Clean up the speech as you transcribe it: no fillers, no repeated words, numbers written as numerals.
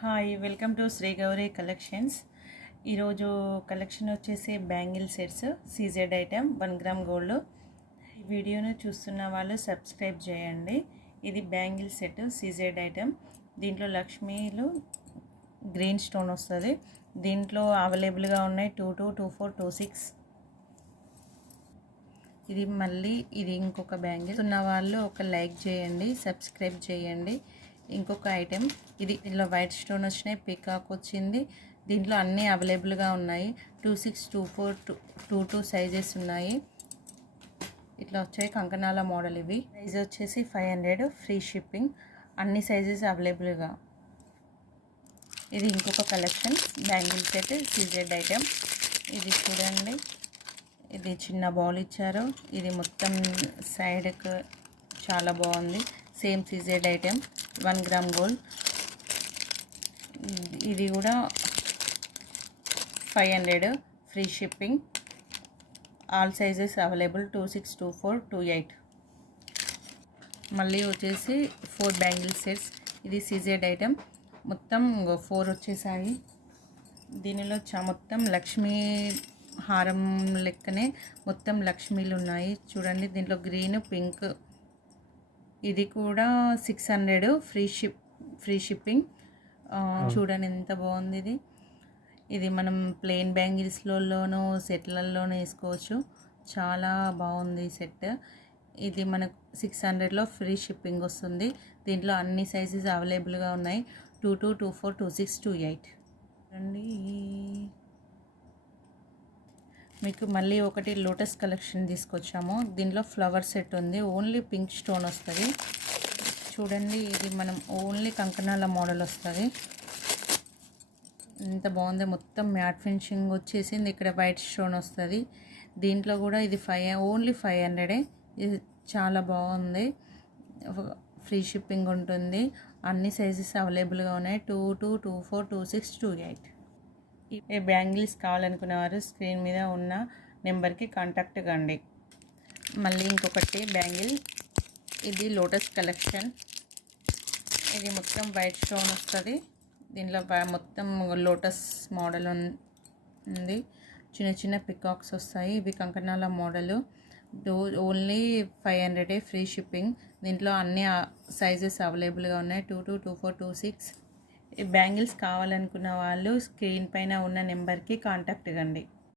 Hi, welcome to Shri Gauri collections. ఈరోజు collection వచ్చేసి bangle sets CZ item 1 gram gold. ఈ వీడియోను చూస్తున్న వాళ్ళు సబ్స్క్రైబ్ చేయండి. ఇది బ్యాంగిల్ సెట్ సీజెడ్ ఐటెం. దీంట్లో లక్ష్మీలు గ్రీన్ స్టోన్ వస్తుంది. దీంట్లో అవైలబుల్గా ఉన్నాయి 22, 24, 26. ఇది ఇంకొక బ్యాంగిల్ ఉన్న వాళ్ళు ఒక లైక్ చేయండి, సబ్స్క్రైబ్ చేయండి. ఇంకొక ఐటెం ఇలా వైట్ స్టోన్ వచ్చినాయి, పీకాక్ వచ్చింది. దీంట్లో అన్నీ అవైలబుల్గా ఉన్నాయి. 26, 24, 22 సైజెస్ ఉన్నాయి. ఇట్లా వచ్చాయి కంకణాల మోడల్. ఇవి ప్రైస్ వచ్చేసి 500, ఫ్రీ షిప్పింగ్. అన్ని సైజెస్ అవైలబుల్గా. ఇది ఇంకొక collection bangle set CZ item. ఇది చూడండి, ఇది చిన్న బాల్ ఇచ్చారు. ఇది మొత్తం సైడ్కి చాలా బాగుంది. Same CZ item 1 gram gold. ఇది కూడా 500, free shipping. All sizes available 26, 24, 28. మళ్ళీ వచ్చేసి 4 బ్యాంగిల్ సెట్స్. ఇది సీజెడ్ ఐటెం. మొత్తం 4 వచ్చేసాయి. దీనిలో మొత్తం లక్ష్మీ హారం లెక్కనే మొత్తం లక్ష్మీలు ఉన్నాయి. చూడండి, దీంట్లో గ్రీన్, పింక్. ఇది కూడా 600, ఫ్రీ షిప్పింగ్. చూడండి ఎంత బాగుంది. ఇది మనం ప్లెయిన్ బ్యాంగిల్స్లోనూ సెట్లలోనూ వేసుకోవచ్చు. చాలా బాగుంది ఈ సెట్. ఇది మనకు 600లో ఫ్రీ షిప్పింగ్ వస్తుంది. దీంట్లో అన్ని సైజెస్ అవైలబుల్గా ఉన్నాయి. 22, 24, 26, 28. చూడండి, మీకు మళ్ళీ ఒకటి లోటస్ కలెక్షన్ తీసుకొచ్చాము. దీంట్లో ఫ్లవర్ సెట్ ఉంది. ఓన్లీ పింక్ స్టోన్ వస్తుంది. చూడండి, ఇది మనం ఓన్లీ కంకణాల మోడల్ వస్తుంది. ఎంత బాగుంది. మొత్తం మ్యాట్ ఫినిషింగ్ వచ్చేసింది. ఇక్కడ వైట్ స్టోన్ వస్తుంది. దీంట్లో కూడా ఇది ఓన్లీ 500. ఇది చాలా బాగుంది. ఫ్రీ షిప్పింగ్ ఉంటుంది. అన్ని సైజెస్ అవైలబుల్గా ఉన్నాయి. 22, 24, 26, 28. ఈ బ్యాంగిల్స్ కావాలనుకునేవారు స్క్రీన్ మీద ఉన్న నెంబర్కి కాంటాక్ట్ కండి. మళ్ళీ ఇంకొకటి బ్యాంగిల్. ఇది లోటస్ కలెక్షన్. ఇది మొత్తం వైట్ స్టోన్ వస్తుంది. దీంట్లో మొత్తం లోటస్ మోడల్ ఉంది. చిన్న చిన్న పికాక్స్ వస్తాయి. ఇవి Kankanala model. Only 500, free shipping. దీంట్లో అన్ని సైజెస్ అవైలబుల్గా ఉన్నాయి. 22, 24, 26. ఈ బ్యాంగిల్స్ కావాలనుకున్న వాళ్ళు స్క్రీన్ పైన ఉన్న నెంబర్కి కాంటాక్ట్ కండి.